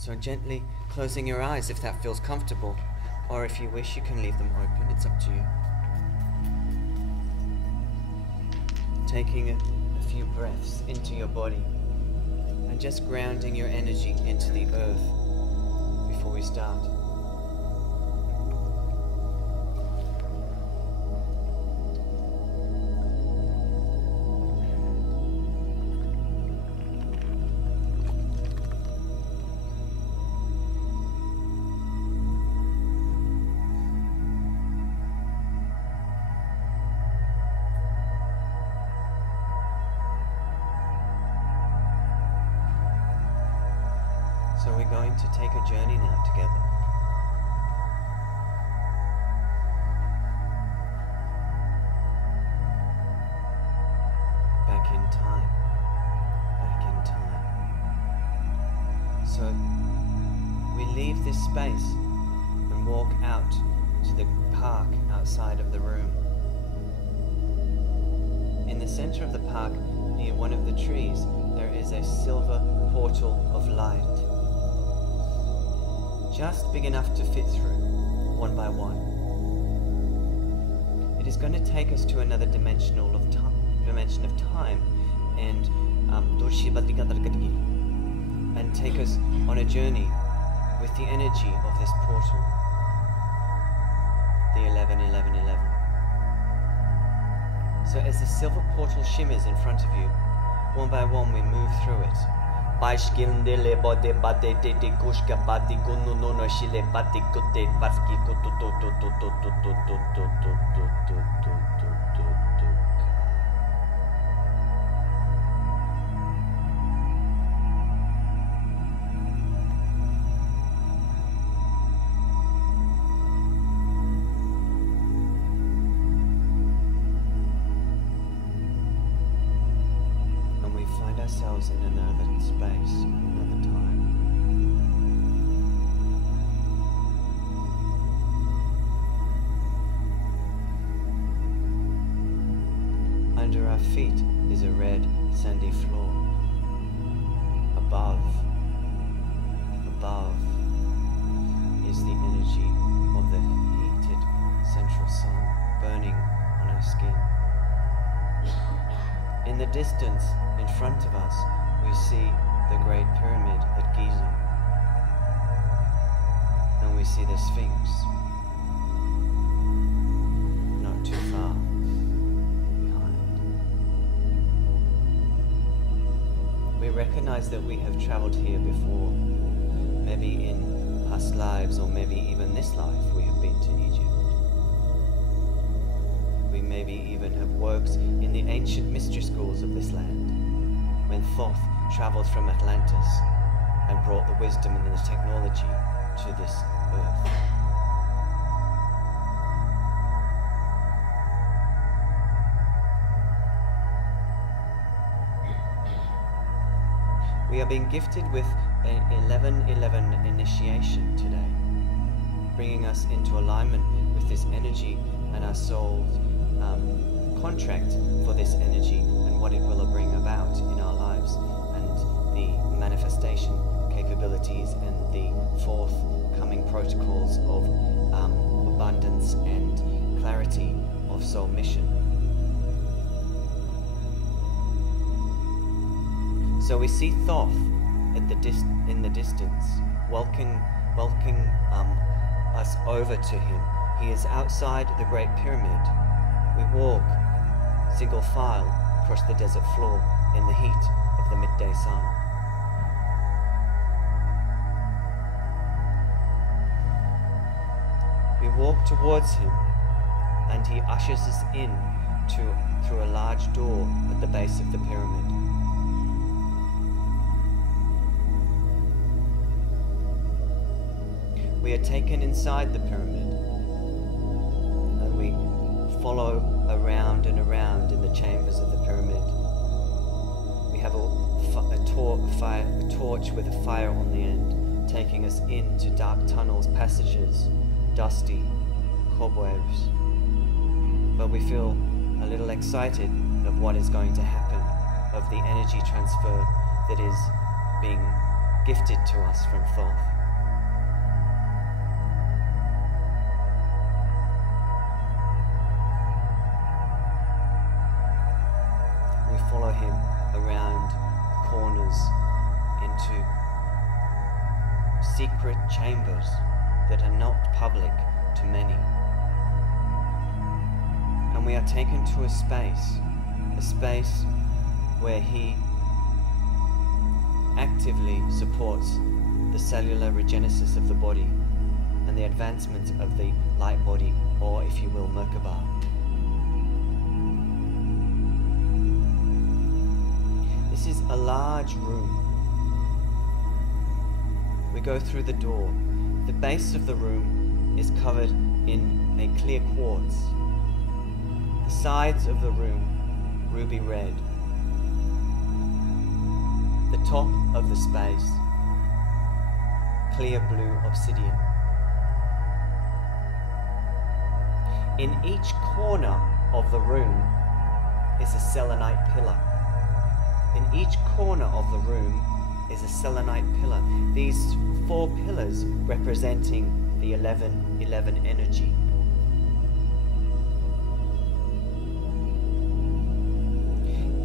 So gently closing your eyes if that feels comfortable, or if you wish you can leave them open, it's up to you. Taking a few breaths into your body and just grounding your energy into the earth before we start. So we're going to take a journey now together. Back in time. Back in time. So we leave this space and walk out to the park outside of the room. In the center of the park, near one of the trees, there is a silver portal of light. Just big enough to fit through, one by one. It is going to take us to another dimension of time, and take us on a journey with the energy of this portal, the 11-11-11. So as the silver portal shimmers in front of you, one by one we move through it. Bashkindele bode bade de kushka badi gunu no shile badi kutte baski kutu to ourselves in another space, another time. Under our feet is a red sandy floor. Above is the energy of the heated central sun burning on our skin. In the distance, in front of us, we see the Great Pyramid at Giza. And we see the Sphinx, not too far behind. We recognize that we have traveled here before, maybe in past lives, or maybe even this life we have been to Egypt. We maybe even have worked in the ancient mystery schools of this land, when Thoth traveled from Atlantis and brought the wisdom and the technology to this earth. We are being gifted with an 11-11 initiation today, bringing us into alignment with this energy and our soul's contract for this energy and what it will bring about in our lives, and the manifestation capabilities and the forthcoming protocols of abundance and clarity of soul mission. So we see Thoth at in the distance, welcoming us over to him. He is outside the Great Pyramid. We walk single file across the desert floor in the heat of the midday sun. We walk towards him, and he ushers us in through a large door at the base of the pyramid. We are taken inside the pyramid, and we follow around and around in the chambers of the pyramid. We have a torch with a fire on the end, taking us into dark tunnels, passages, dusty, cobwebs. But we feel a little excited of what is going to happen, of the energy transfer that is being gifted to us from Thoth. We follow him around corners into secret chambers that are not public to many. And we are taken to a space where he actively supports the cellular regenesis of the body and the advancement of the light body, or if you will, Merkaba. This is a large room. We go through the door. The base of the room is covered in a clear quartz. The sides of the room, ruby red. The top of the space, clear blue obsidian. In each corner of the room is a selenite pillar. In each corner of the room is a selenite pillar. These 4 pillars representing the 1111 energy.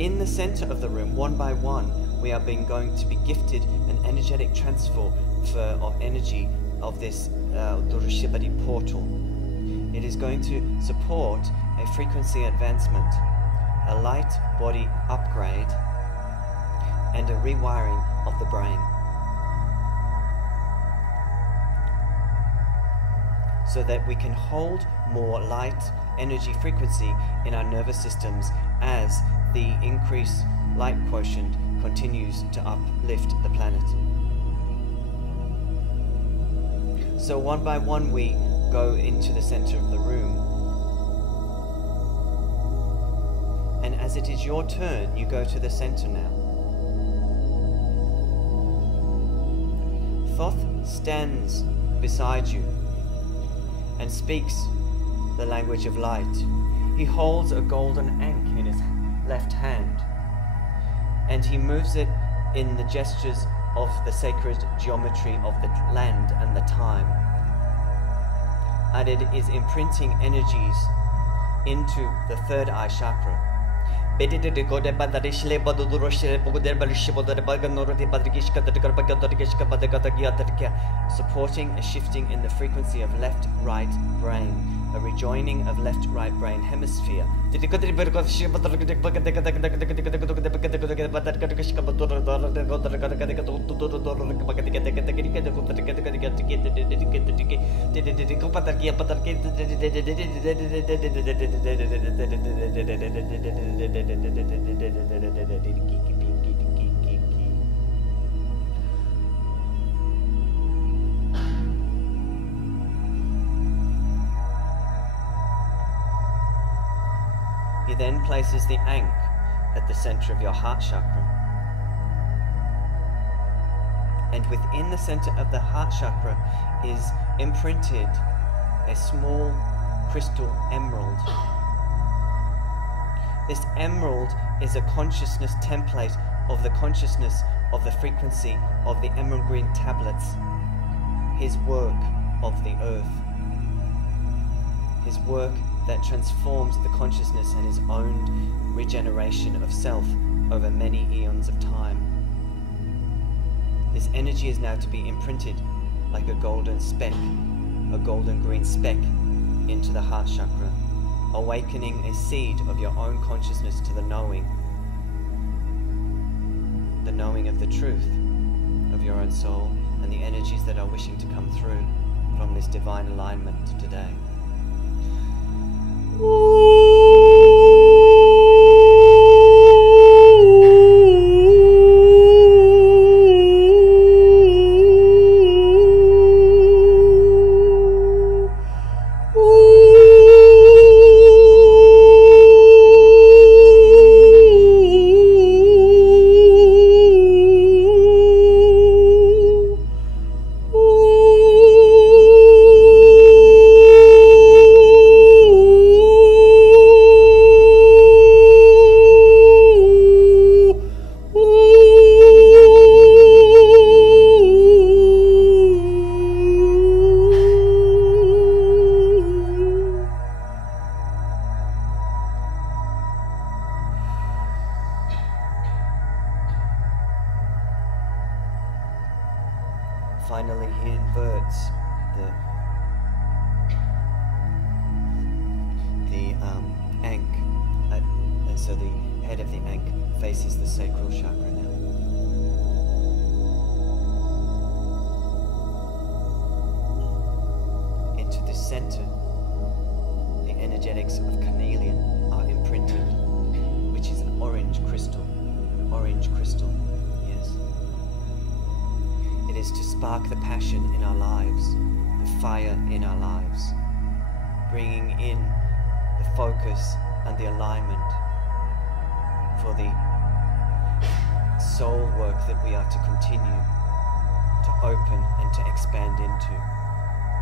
In the center of the room, one by one, we are going to be gifted an energetic transfer of energy of this Durushibadi portal. It is going to support a frequency advancement, a light body upgrade, and a rewiring of the brain, so that we can hold more light energy frequency in our nervous systems as the increased light quotient continues to uplift the planet. So one by one we go into the center of the room, and as it is your turn, you go to the center now. Thoth stands beside you and speaks the language of light. He holds a golden ankh in his left hand, and he moves it in the gestures of the sacred geometry of the land and the time. And it is imprinting energies into the third eye chakra. Supporting a shifting in the frequency of left-right brain, a rejoining of left-right brain hemisphere. He then places the ankh at the center of your heart chakra. And within the center of the heart chakra is imprinted a small crystal emerald. This emerald is a consciousness template of the consciousness of the frequency of the emerald green tablets, his work of the earth, his work that transforms the consciousness and his own regeneration of self over many eons of time. This energy is now to be imprinted like a golden speck, a golden green speck into the heart chakra, awakening a seed of your own consciousness to the knowing of the truth of your own soul and the energies that are wishing to come through from this divine alignment today. Finally, he inverts the ankh, and so the head of the ankh faces the sacral chakra now. Into the center, the energetics of carnelian are imprinted, which is an orange crystal. An orange crystal, yes. It is to spark the passion in our lives, the fire in our lives, bringing in the focus and the alignment for the soul work that we are to continue to open and to expand into,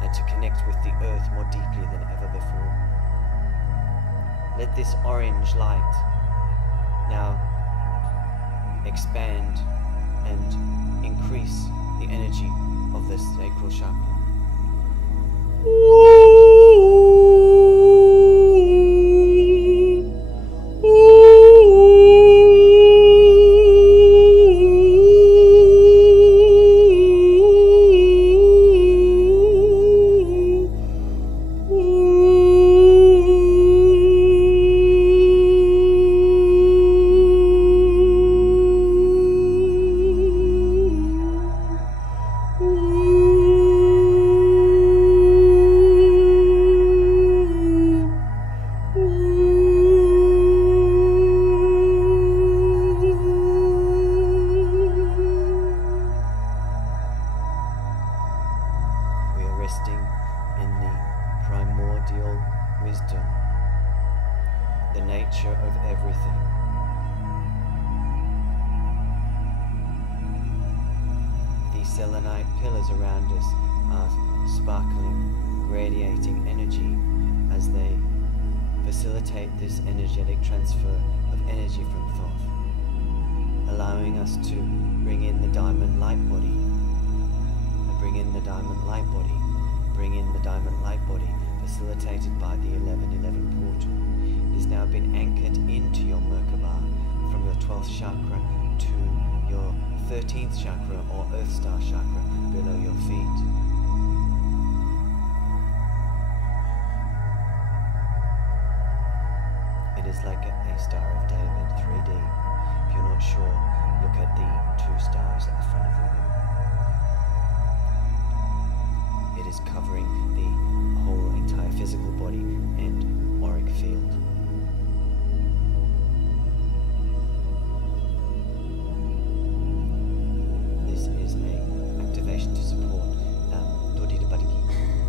and to connect with the earth more deeply than ever before. Let this orange light now expand and increase the energy of the sacral chakra. Selenite pillars around us are sparkling, radiating energy as they facilitate this energetic transfer of energy from Thoth, allowing us to bring in the diamond light body, bring in the diamond light body, bring in the diamond light body, facilitated by the 1111 portal. It has now been anchored into your Merkaba from your 12th chakra to your 13th chakra or Earth Star chakra below your feet. It is like a Star of David 3D. If you're not sure, look at the 2 stars at the front of the room. It is covering the whole entire physical body and auric field.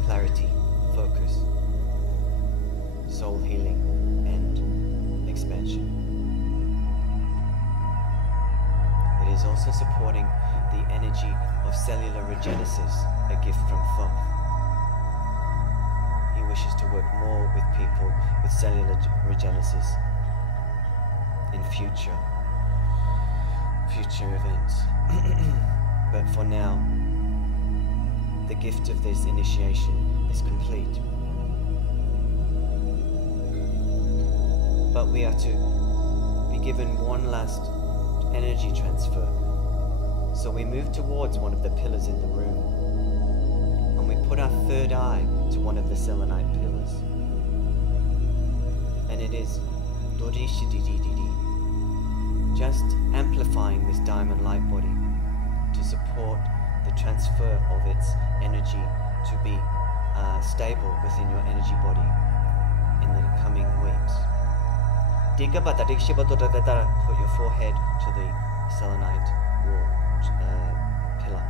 Clarity, focus, soul healing, and expansion. It is also supporting the energy of cellular regenesis, a gift from Thoth. He wishes to work more with people with cellular regenesis in future events. But for now, the gift of this initiation is complete. But we are to be given one last energy transfer. So we move towards one of the pillars in the room, and we put our third eye to one of the selenite pillars. And it is just amplifying this diamond light body to support the transfer of its energy to be stable within your energy body in the coming weeks. Put your forehead to the selenite wall pillar.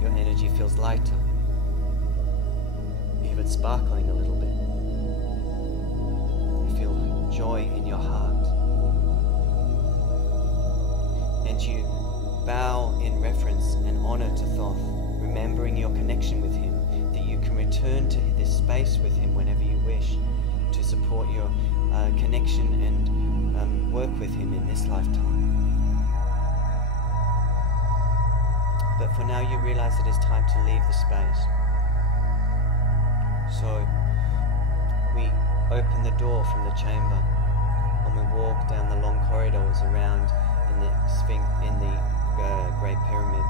Your energy feels lighter, even sparkling a little bit. You feel joy in your heart. And you bow in reverence and honor to Thoth, remembering your connection with him, that you can return to this space with him whenever you wish to support your connection and work with him in this lifetime. But for now you realize that it's time to leave the space. So we open the door from the chamber and we walk down the long corridors around in the Great Pyramid.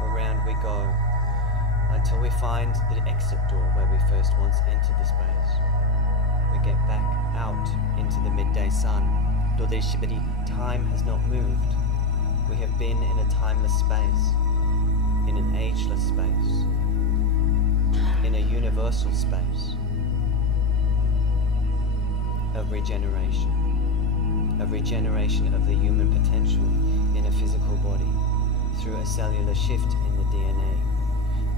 Around we go until we find the exit door where we first once entered the space. We get back out into the midday sun. Time has not moved. We have been in a timeless space, in an ageless space, in a universal space of regeneration of the human potential in a physical body through a cellular shift in the DNA,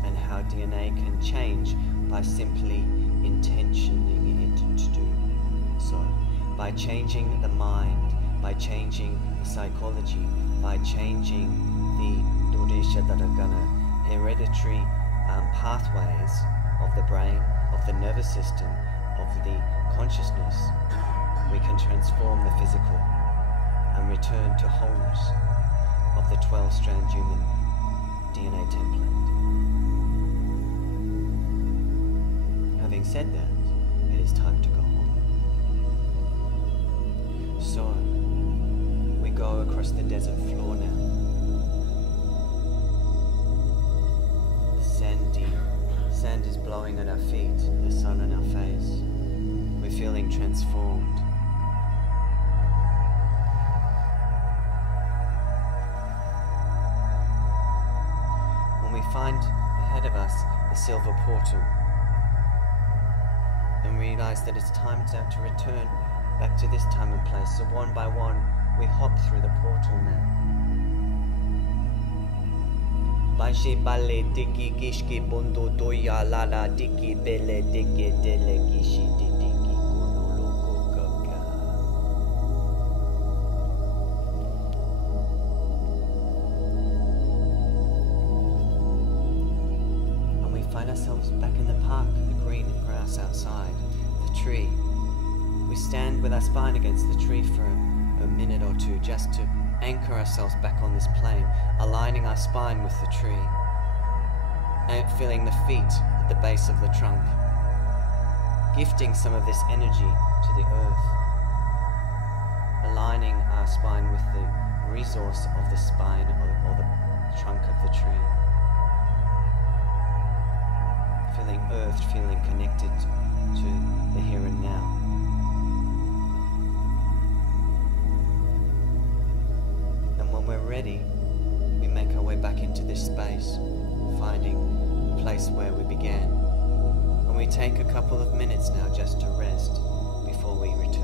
and how DNA can change by simply intentioning it to do so, by changing the mind, by changing the psychology, by changing the hereditary pathways of the brain, of the nervous system, of the consciousness. We can transform the physical and return to wholeness of the 12-strand human DNA template. Having said that, it is time to go home. So, we go across the desert floor now. The sand is blowing at our feet, the sun on our face. We're feeling transformed. When we find ahead of us the silver portal and realize that it's time now to return back to this time and place, so one by one we hop through the portal now. Banshi bale diki gishki bondo doya lala diki bele diki dele gishi diki kunoloko kaka. And we find ourselves back in the park, the green grass outside, the tree. We stand with our spine against the tree for a minute or two just to anchor ourselves back on this plane, aligning our spine with the tree, and feeling the feet at the base of the trunk, gifting some of this energy to the earth, aligning our spine with the resource of the spine or the trunk of the tree, feeling earthed, feeling connected to the here and now. When we're ready, we make our way back into this space, finding the place where we began. And we take a couple of minutes now just to rest before we return.